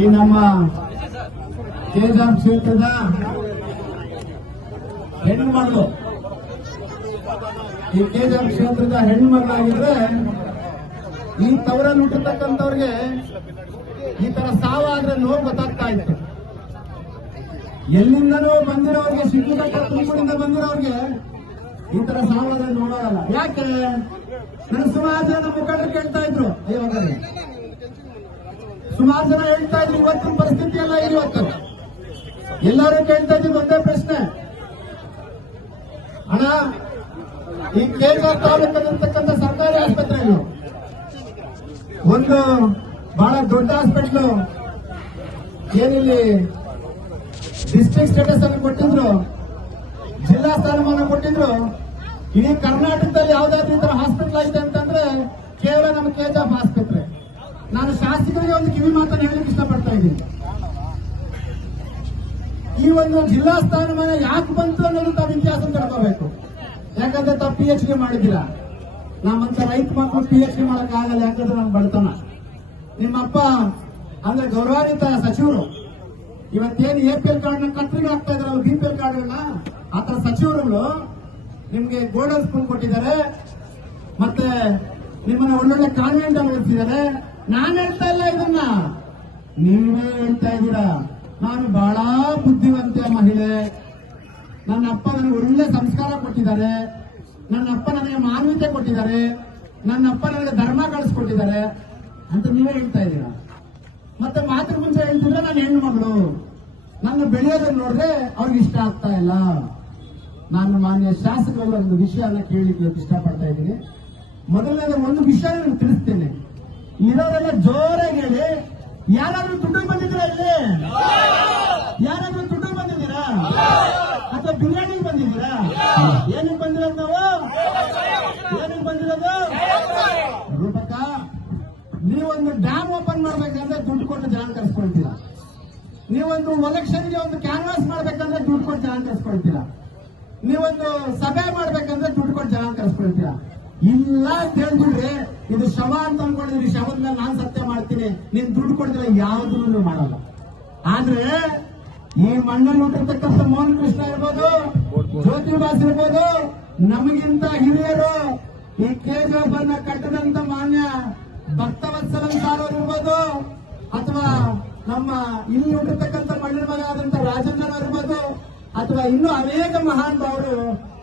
ಈ ನಮ್ಮ ಕೇದಾರ್ ಕ್ಷೇತ್ರದ ಹೆಣ್ಮಗಳು, ಈ ಕೇದಾರ್ ಕ್ಷೇತ್ರದ ಹೆಣ್ಮಗಳಾಗಿದ್ರೆ ಈ ತವರಲ್ಲಿ ಹುಟ್ಟಿರ್ತಕ್ಕಂಥವ್ರಿಗೆ ಈ ತರ ಸಾವಾದ್ರೆ ನೋವು ಗೊತ್ತಾಗ್ತಾ ಇತ್ತು. ಎಲ್ಲಿಂದನೋ ಬಂದಿರೋರಿಗೆ, ಶಿಡ್ಲಘಟ್ಟ ತುಮಕೂರಿಂದ ಬಂದಿರೋರಿಗೆ ಈ ತರ ಸಾವಾದ್ರೆ ನೋಡೋಲ್ಲ. ಯಾಕೆ? ನನ್ನ ಸುಮಾರು ಜನ ಮುಖಂಡರು ಕೇಳ್ತಾ ಇದ್ರು, ಇವಾಗ ಸುಮಾರು ಜನ ಹೇಳ್ತಾ ಇದ್ರು ಇವತ್ತಿನ ಪರಿಸ್ಥಿತಿ ಎಲ್ಲ ಇವತ್ತು ಎಲ್ಲರೂ ಕೇಳ್ತಾ ಇದ್ರು ಒಂದೇ ಪ್ರಶ್ನೆ, ಅಣ್ಣ ಈ ಕೇದಾರ್ ತಾಲೂಕಲ್ಲಿರ್ತಕ್ಕಂಥ ಸರ್ಕಾರಿ ಆಸ್ಪತ್ರೆಗಳು ಒಂದು ಬಹಳ ದೊಡ್ಡ ಹಾಸ್ಪಿಟ್ಲು ಏನಿಲ್ಲಿ ಡಿಸ್ಟ್ರಿಕ್ಟ್ ಸ್ಟೇಟಸ್ ಅನ್ನು ಕೊಟ್ಟಿದ್ರು, ಜಿಲ್ಲಾ ಸ್ಥಾನಮಾನ ಕೊಟ್ಟಿದ್ರು. ಇಡೀ ಕರ್ನಾಟಕದಲ್ಲಿ ಯಾವ್ದಾದ್ರು ಈ ತರ ಹಾಸ್ಪಿಟಲ್ ಐತೆ ಅಂತಂದ್ರೆ ಕೇವಲ ನಮ್ಮ ಕೆಜಿಎಫ್ ಆಸ್ಪತ್ರೆ. ನಾನು ಶಾಸಕರಿಗೆ ಒಂದು ಕಿವಿ ಮಾತನ್ನು ಹೇಳಲಿಕ್ಕೆ ಇಷ್ಟಪಡ್ತಾ ಇದ್ದೀನಿ. ಈ ಒಂದು ಜಿಲ್ಲಾ ಸ್ಥಾನಮಾನ ಯಾಕೆ ಬಂತು ಅನ್ನೋದು ತಾವು ಇತಿಹಾಸ ತಿಳ್ಕೋಬೇಕು. ಯಾಕಂದ್ರೆ ತಾವು PhD ಮಾಡಿದಿರ, ನಮ್ಮಂತ ರೈತ ಮಕ್ಕಳು PhD ಮಾಡಕ್ ಆಗಲ್ಲ, ಯಾಕಂದ್ರೆ ನಮ್ಗೆ ಬಡತನ. ನಿಮ್ಮಪ್ಪ ಅಂದ್ರೆ ಗೌರವಾನ್ವಿತ ಸಚಿವರು, ಇವತ್ತೇನು APL ಕಾರ್ಡ್ನ ಕತ್ರಿಗೆ ಹಾಕ್ತಾ ಇದಾರಲ್ಲ, BPL ಕಾರ್ಡ್ಗಳನ್ನ, ಆತರ ಸಚಿವರುಗಳು ನಿಮ್ಗೆ ಗೋಲ್ಡನ್ ಸ್ಪೂನ್ ಕೊಟ್ಟಿದ್ದಾರೆ, ಮತ್ತೆ ನಿಮ್ಮನ್ನ ಒಳ್ಳೊಳ್ಳೆ ಕಾನ್ವೆಂಟ್ ಅಲ್ಲಿ ಓದಿಸಿದ್ದಾರೆ. ನಾನು ಹೇಳ್ತಾ ಇಲ್ಲ ಇದನ್ನ, ನೀವೇ ಹೇಳ್ತಾ ಇದ್ದೀರಾ. ನಾನು ಬಹಳ ಬುದ್ಧಿವಂತ ಮಹಿಳೆ, ನನ್ನ ಅಪ್ಪ ನನಗೆ ಒಳ್ಳೆ ಸಂಸ್ಕಾರ ಕೊಟ್ಟಿದ್ದಾರೆ, ನನ್ನ ಅಪ್ಪ ನನಗೆ ಮಾನವೀಯತೆ ಕೊಟ್ಟಿದ್ದಾರೆ, ನನ್ನ ಅಪ್ಪ ನನಗೆ ಧರ್ಮ ಕಳಿಸ್ಕೊಟ್ಟಿದ್ದಾರೆ ಅಂತ ನೀವೇ ಹೇಳ್ತಾ ಇದ್ದೀರಾ. ಮತ್ತೆ ಮಾತ್ರ ಮುಂಚೆ ಹೇಳ್ತಿದ್ರೆ ನಾನು ಹೆಣ್ಣು ಮಗಳು, ನನ್ನ ಬೆಳೆಯೋದನ್ನು ನೋಡಿದ್ರೆ ಅವ್ರಿಗೆ ಇಷ್ಟ ಆಗ್ತಾ ಇಲ್ಲ. ನಾನು ಮಾನ್ಯ ಶಾಸಕರ ಒಂದು ವಿಷಯನ ಕೇಳಲಿಕ್ಕೆ ಇಷ್ಟಪಡ್ತಾ ಇದ್ದೀನಿ. ಮೊದಲನೇದ ಒಂದು ವಿಷಯ ನಾನು ತಿಳಿಸ್ತೇನೆ, ಇರೋರೆಲ್ಲ ಜೋರಾಗಿ ಹೇಳಿ. ಯಾರಾದ್ರೂ ದುಡ್ಡು ಬಂದಿದ್ದೀರಾ ಇಲ್ಲಿ? ಯಾರಾದ್ರೂ ದುಡ್ಡು ಬಂದಿದ್ದೀರಾ ಅಥವಾ ಬಿರಿಯಾನಿಗೆ ಬಂದಿದ್ದೀರಾ? ಏನಕ್ಕೆ ಬಂದಿರೋದು ನಾವು? ಏನಕ್ಕೆ ಬಂದಿರೋದು? ರೂಪಕ, ನೀವೊಂದು ಡ್ಯಾಮ್ ಓಪನ್ ಮಾಡ್ಬೇಕಂದ್ರೆ ದುಡ್ಡು ಕೊಟ್ಟು ಜನ ಕರ್ಸ್ಕೊಳ್ತೀರಾ. ನೀವೊಂದು ಎಲೆಕ್ಷನ್ಗೆ ಒಂದು ಕ್ಯಾನ್ವಾಸ್ ಮಾಡ್ಬೇಕಂದ್ರೆ ದುಡ್ಡು ಕೊಟ್ಟು ಜನ ಕರ್ಸ್ಕೊಳ್ತೀರಾ. ನೀವೊಂದು ಸಭೆ ಮಾಡ್ಬೇಕಂದ್ರೆ ದುಡ್ಡು ಕೊಟ್ಟು ಜನ ಕರ್ಸ್ಕೊಳ್ತೀರಾ. ಇಲ್ಲ ಅಂತ ಹೇಳ್ಬಿಡ್ರಿ, ಇದು ಶವ ಅಂತ ಅನ್ಕೊಂಡಿದ್ರಿ, ಶವದ ಮೇಲೆ ನಾನು ಸತ್ಯ ಮಾಡ್ತೀನಿ, ನೀನ್ ದುಡ್ಡು ಕೊಡ್ತೀರ, ಯಾವುದನ್ನು ಮಾಡಲ್ಲ. ಆದ್ರೆ ಈ ಮಣ್ಣಲ್ಲಿ ಹುಟ್ಟಿರ್ತಕ್ಕಂಥ ಮೋಹನ್ ಕೃಷ್ಣ ಇರ್ಬೋದು, ಜ್ಯೋತಿಬಾಸ್ ಇರ್ಬೋದು, ನಮಗಿಂತ ಹಿರಿಯರು ಈ KGF ಅನ್ನ ಕಟ್ಟದಂತ ಮಾನ್ಯ ಭಕ್ತವತ್ಸಲಂ ಸಾರೋರು ಇರ್ಬೋದು, ಅಥವಾ ನಮ್ಮ ಇಲ್ಲಿ ಹುಟ್ಟಿರ್ತಕ್ಕಂಥ ಮಣ್ಣಿನ ಮಗ ಆದಂತ ರಾಜೇಂದ್ರ ಇರ್ಬೋದು, ಅಥವಾ ಇನ್ನೂ ಅನೇಕ ಮಹಾನ್ ಭಾವರು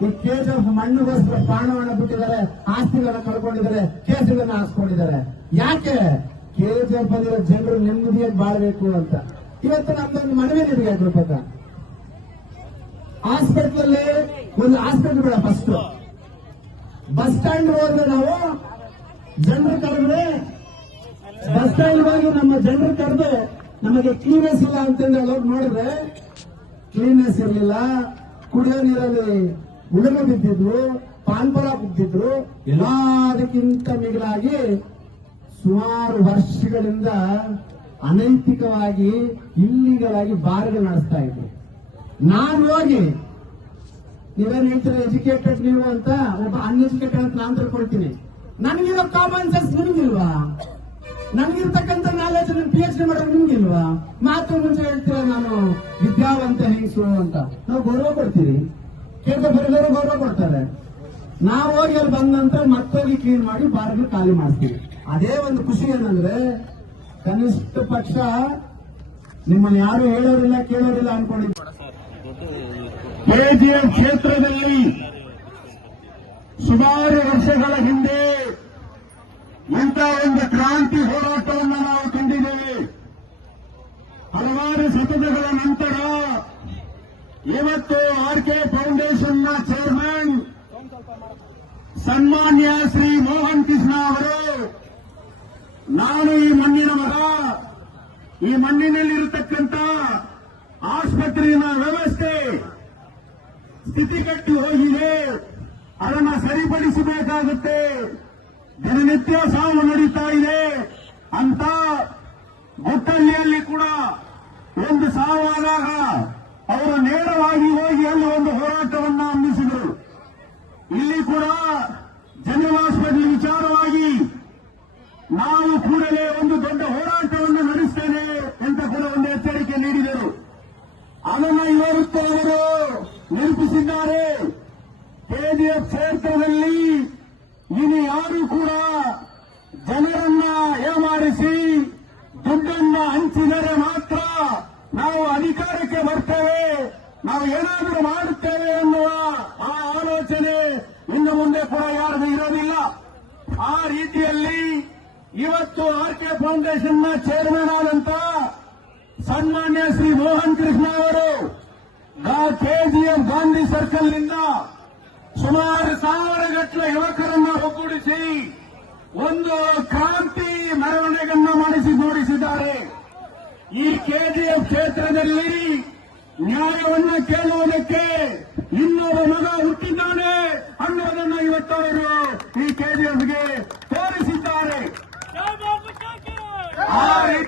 ಈ KGF ಮಣ್ಣಿಗೋಸ್ಕರ ಪ್ರಾಣವನ್ನ ಬಿಟ್ಟಿದ್ದಾರೆ, ಆಸ್ತಿಗಳನ್ನ ಕಳ್ಕೊಂಡಿದ್ದಾರೆ, ಕೇಸುಗಳನ್ನ ಹಾಸ್ಕೊಂಡಿದ್ದಾರೆ. ಯಾಕೆ? KGF ಅಲ್ಲಿರೋ ಜನರು ನೆಮ್ಮದಿಯಾಗಿ ಬಾಳ್ಬೇಕು ಅಂತ. ಇವತ್ತು ನಮ್ದೊಂದು ಮನವಿ ನಿಮಗೆ ರೂಪಕ, ಹಾಸ್ಪಿಟಲ್ ಒಂದು ಹಾಸ್ಪಿಟಲ್ ಬೇಡ, ಫಸ್ಟ್ ಬಸ್ ಸ್ಟ್ಯಾಂಡ್ ಹೋದ್ರೆ ನಾವು ಜನರು ಕರೆದ್ರೆ, ಬಸ್ ಸ್ಟ್ಯಾಂಡ್ ಹೋಗಿ ನಮ್ಮ ಜನರು ಕರೆದು ನಮಗೆ ಕ್ಲೀನೆಸ್ ಇಲ್ಲ ಅಂತಂದ್ರೆ ಅವ್ರು ನೋಡಿದ್ರೆ ಕ್ಲೀನ್ನೆಸ್ ಇರಲಿಲ್ಲ, ಕುಡಿಯೋ ನೀರಲ್ಲಿ ಉಳುಮೆ ಬಿದ್ದಿದ್ರು, ಪಾನ್ಪರ ಬಿದ್ದಿದ್ರು. ಎಲ್ಲದಕ್ಕಿಂತ ಮಿಗಿಲಾಗಿ ಸುಮಾರು ವರ್ಷಗಳಿಂದ ಅನೈತಿಕವಾಗಿ ಇಲ್ಲಿಗಲ್ ಆಗಿ ಬಾರ್ಗಳು ನಡೆಸ್ತಾ ಇದ್ರು. ನಾನು ಹೋಗಿ, ನೀವೇನು ಹೇಳ್ತೀರ ಎಜುಕೇಟೆಡ್ ನೀವು ಅಂತ, ಒಬ್ಬ ಅನ್ಎಜುಕೇಟೆಡ್ ಅಂತ ನಾನು ತಿಳ್ಕೊಳ್ತೀನಿ. ನನಗಿರೋ ಕಾಮನ್ ಸೆನ್ಸ್ ನಿಮ್ಗಿಲ್ವಾ? ನನಗಿರ್ತಕ್ಕಂಥ ನಾಲೆಜ್ PhD ಮಾಡೋದು ನಿಮ್ಗಿಲ್ವಾ? ಮಾತು ಮುಂಚೆ ಹೇಳ್ತೀರ ನಾನು ವಿದ್ಯಾವಂತ ಹೆಂಗಸು ಅಂತ. ನಾವು ಗೌರವ ಕೊಡ್ತೀವಿ, KGF ಎಲ್ಲರೂ ಗೌರವ ಕೊಡ್ತಾರೆ. ನಾವು ಹೋಗಿ ಅಲ್ಲಿ ಬಂದ ನಂತರ ಮತ್ತೋಗಿ ಕ್ಲೀನ್ ಮಾಡಿ ಬಾರ್ಗಳು ಖಾಲಿ ಮಾಡ್ತೀವಿ. ಅದೇ ಒಂದು ಖುಷಿ ಏನಂದ್ರೆ, ಕನಿಷ್ಠ ಪಕ್ಷ ನಿಮ್ಮನ್ನು ಯಾರು ಹೇಳೋರಿಲ್ಲ ಕೇಳೋರಿಲ್ಲ ಅನ್ಕೊಂಡಿದ್ದೆ. KGF ಕ್ಷೇತ್ರದಲ್ಲಿ ಸುಮಾರು ವರ್ಷಗಳ ಹಿಂದೆ ಇಂಥ ಒಂದು ಕ್ರಾಂತಿ ಹೋರಾಟವನ್ನು ನಾವು ಕಂಡಿದ್ದೇವೆ. ಹಲವಾರು ಶತಕಗಳ ನಂತರ ಇವತ್ತು RK ಫೌಂಡೇಶನ್ನ ಚೇರ್ಮನ್ ಸನ್ಮಾನ್ಯ ಶ್ರೀ ಮೋಹನ್ ಕೃಷ್ಣ ಅವರು, ನಾನು ಈ ಮಣ್ಣಿನ ಮಗ, ಈ ಮಣ್ಣಿನಲ್ಲಿರತಕ್ಕಂಥ ಆಸ್ಪತ್ರೆಯ ವ್ಯವಸ್ಥೆ ಸ್ಥಿತಿಗಟ್ಟು ಹೋಗಿದೆ, ಅದನ್ನು ಸರಿಪಡಿಸಬೇಕಾಗುತ್ತೆ, ದಿನನಿತ್ಯ ಸಾವು ನಡೀತಾ ಇದೆ ಅಂತ ಗುಟ್ಟಳ್ಳಿಯಲ್ಲಿ ಕೂಡ ಒಂದು ಸಾವಾದಾಗ ಅವರು ನೇರವಾಗಿ ಹೋಗಿ ಅಲ್ಲಿ ಒಂದು ಹೋರಾಟವನ್ನು ಹಮ್ಮಿಸಿದರು. ಇಲ್ಲಿ ಕೂಡ ಜನರಲ್ ಹಾಸ್ಪಿಟಲ್ ವಿಚಾರವಾಗಿ ನಾವು ಕೂಡಲೇ ಒಂದು ದೊಡ್ಡ ಹೋರಾಟವನ್ನು ನಡೆಸ್ತೇನೆ ಅಂತ ತೋರಿಸಿದ್ದಾರೆ. ಕೆಜಿಎಫ್ ಕ್ಷೇತ್ರದಲ್ಲಿ ಇನ್ನು ಯಾರು ಕೂಡ ಜನರನ್ನ ಏಮಾರಿಸಿ ದುಡ್ಡನ್ನ ಹಂಚಿದರೆ ಮಾತ್ರ ನಾವು ಅಧಿಕಾರಕ್ಕೆ ಬರ್ತೇವೆ, ನಾವು ಏನಾದರೂ ಮಾಡುತ್ತೇವೆ ಎನ್ನುವ ಆ ಆಲೋಚನೆ ಇನ್ನು ಮುಂದೆ ಕೂಡ ಯಾರಿಗೂ ಇರೋದಿಲ್ಲ. ಆ ರೀತಿಯಲ್ಲಿ ಇವತ್ತು ಆರ್ಕೆ ಫೌಂಡೇಶನ್ನ ಚೇರ್ಮನ್ ಆದಂತ ಸನ್ಮಾನ್ಯ ಶ್ರೀ ಮೋಹನ್ ಕೃಷ್ಣ ಅವರು ಕೆಜಿಎಫ್ ಗಾಂಧಿ ಸರ್ಕಲ್ನಿಂದ ಸುಮಾರು 1000 ಗಟ್ಟಲೆ ಯುವಕರನ್ನ ಒಗ್ಗೂಡಿಸಿ ಒಂದು ಕ್ರಾಂತಿ ಮೆರವಣಿಗೆಯನ್ನ ಮಾಡಿಸಿ ನೋಡಿಸಿದ್ದಾರೆ. ಈ ಕೆಜಿಎಫ್ ಕ್ಷೇತ್ರದಲ್ಲಿ ನ್ಯಾಯವನ್ನ ಕೇಳುವುದಕ್ಕೆ ಇನ್ನೊಬ್ಬ ಮಗ ಹುಟ್ಟಿದ್ದಾನೆ ಅನ್ನೋದನ್ನ ಇವತ್ತವರು ಈ ಕೆಜಿಎಫ್ಗೆ ತೋರಿಸಿದ್ದಾರೆ.